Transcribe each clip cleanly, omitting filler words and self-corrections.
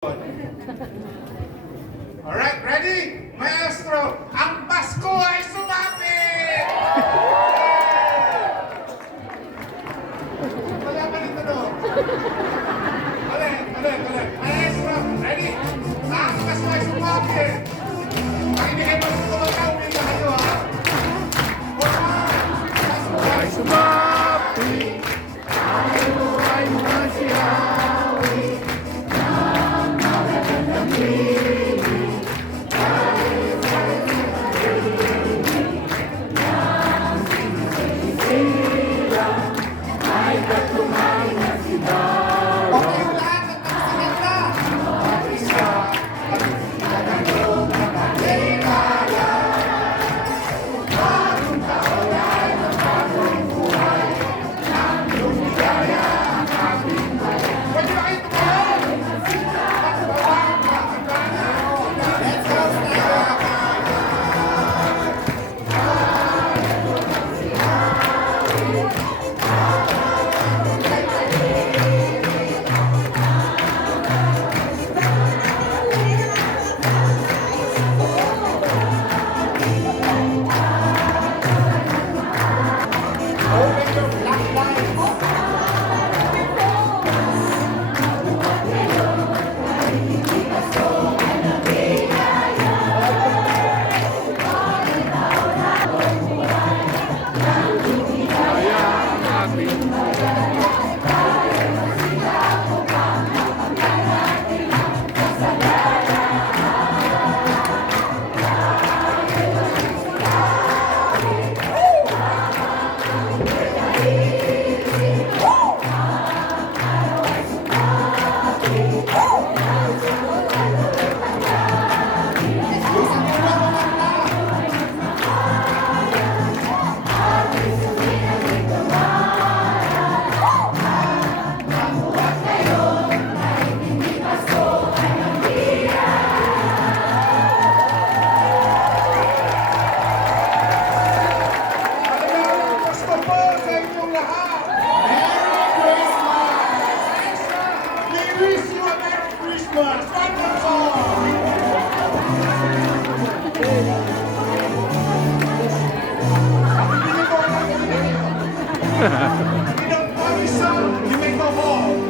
Alright, ready? Maestro, ang Pasko ay sumapit! Wala ka dito doon. Ulit. Maestro, ready? Ang Pasko ay sumapit! Pag hindi kayo magtutuloy, ulit na kayo, ha? Pasko ay Sumapit, tayo ay masiyawi ng magagandang piling. Tayo ay marinig ng sinisisilang ay katumay na sigaw. Okay, lahat ng pagsasalita! Isa, at pinagandong na maligaya. Bagong taon ay magbagang buhay. Ang lumigaya ang ating buhay. Pwede ba kayo tumayo? Pagbawang makakana. Let's go, Snap! Open your black lights. Kaya ang ating Maligayang Pasko po sa inyong lahat! Merry Christmas! We wish you a Merry Christmas! Wonderful! Hindi ko alam kung hindi kayo. Without permission, you may go home.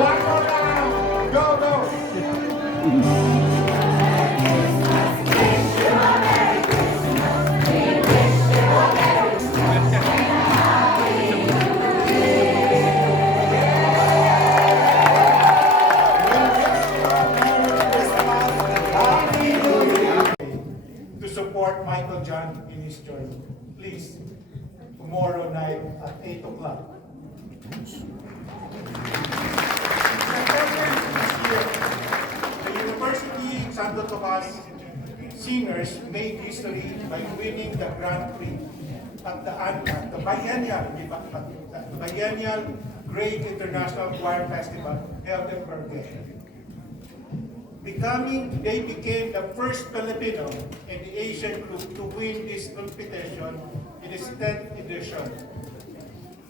One more round. Go. To support Michael John in his journey. Please, tomorrow night at 8 o'clock. The University Santo Tomas singers made history by winning the Grand Prix at the biennial Great International Choir Festival held in Bergen. They became the first Filipino in the Asian group to win this competition in its 10th edition.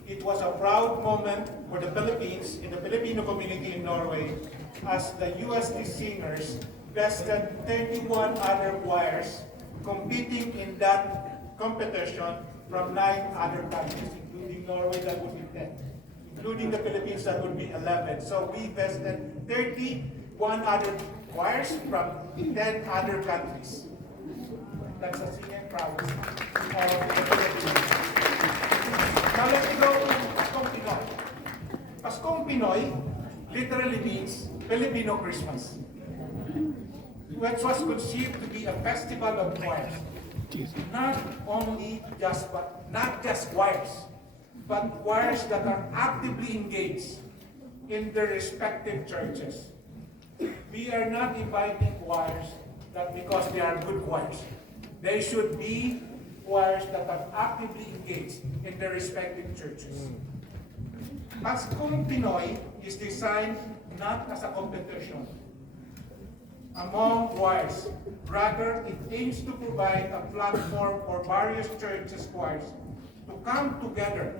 It was a proud moment for the Philippines and the Filipino community in Norway as the UST singers bested 31 other choirs competing in that competition from 9 other countries, including Norway, that would be 10. Including the Philippines, that would be 11. So we bested 31 other choirs from 10 other countries. That's a singing prowess of the Philippines. Now let's go to Paskong Pinoy. Paskong Pinoy literally means Filipino Christmas, which was conceived to be a festival of choirs. not just choirs, but choirs that are actively engaged in their respective churches. We are not inviting choirs that because they are good choirs. They should be choirs that are actively engaged in their respective churches. Paskong Pinoy is designed not as a competition among choirs. Rather, it aims to provide a platform for various churches choirs to come together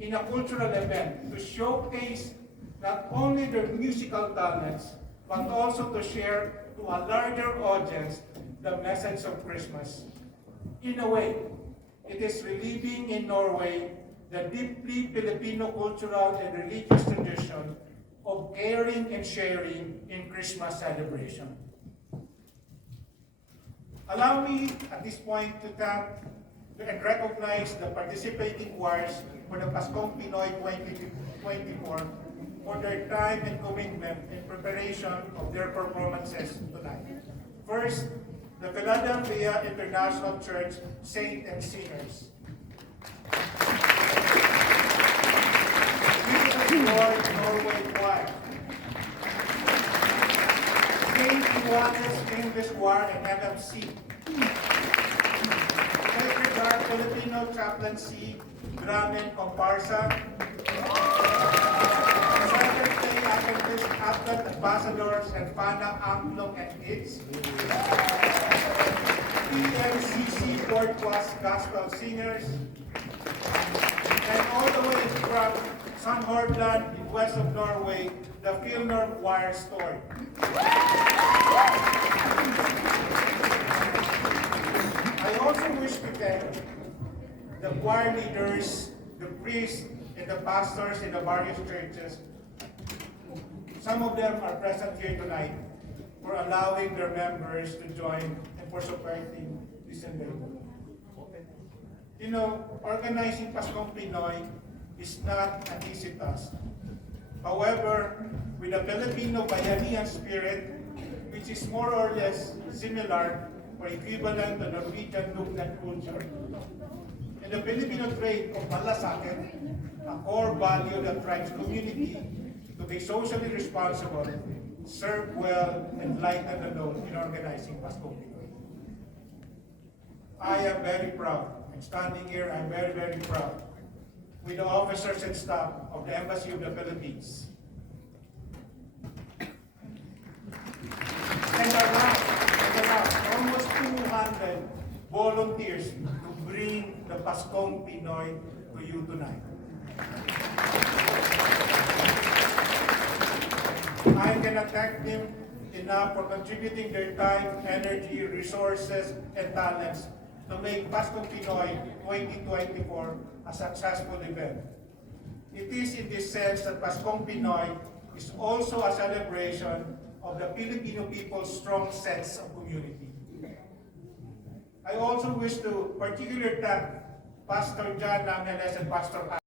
in a cultural event to showcase not only their musical talents, but also to share to a larger audience the message of Christmas. In a way, it is reliving in Norway the deeply Filipino cultural and religious tradition of caring and sharing in Christmas celebration. Allow me at this point to thank and recognize the participating choirs for the Paskong Pinoy 2024 for their time and commitment in preparation of their performances tonight. First, the Philadelphia International Church Saints and Singers. Jesus Lord Norway Choir. St. Johannes English Choir and MMC. Sacred Heart Filipino Chaplaincy, Gramen Comparsa. Seventh-day Adventist Advent Ambassadors and Pana Amplong and Kids. PMCC Fourth Class Gospel Singers. And all the way from Sandhordland in west of Norway, the Filnor Choir Story. I also wish to thank the choir leaders, the priests, and the pastors in the various churches. Some of them are present here tonight for allowing their members to join and for supporting this endeavor. You know, organizing Paskong Pinoy is not an easy task. However, with the Filipino Bayanihan spirit, which is more or less similar or equivalent to Norwegian Lugnan culture, and the Filipino trait of malasakit, a core value that drives community to be socially responsible, serve well, and lighten the load in organizing Paskong Pinoy. I am very proud. I'm standing here, I'm very, very proud with the officers and staff of the Embassy of the Philippines. And around almost 200 volunteers to bring the Paskong Pinoy to you tonight. I cannot thank them enough for contributing their time, energy, resources, and talents to make Paskong Pinoy 2024 a successful event. It is in this sense that Paskong Pinoy is also a celebration of the Filipino people's strong sense of community. I also wish to particularly thank Pastor John Nangeles and Pastor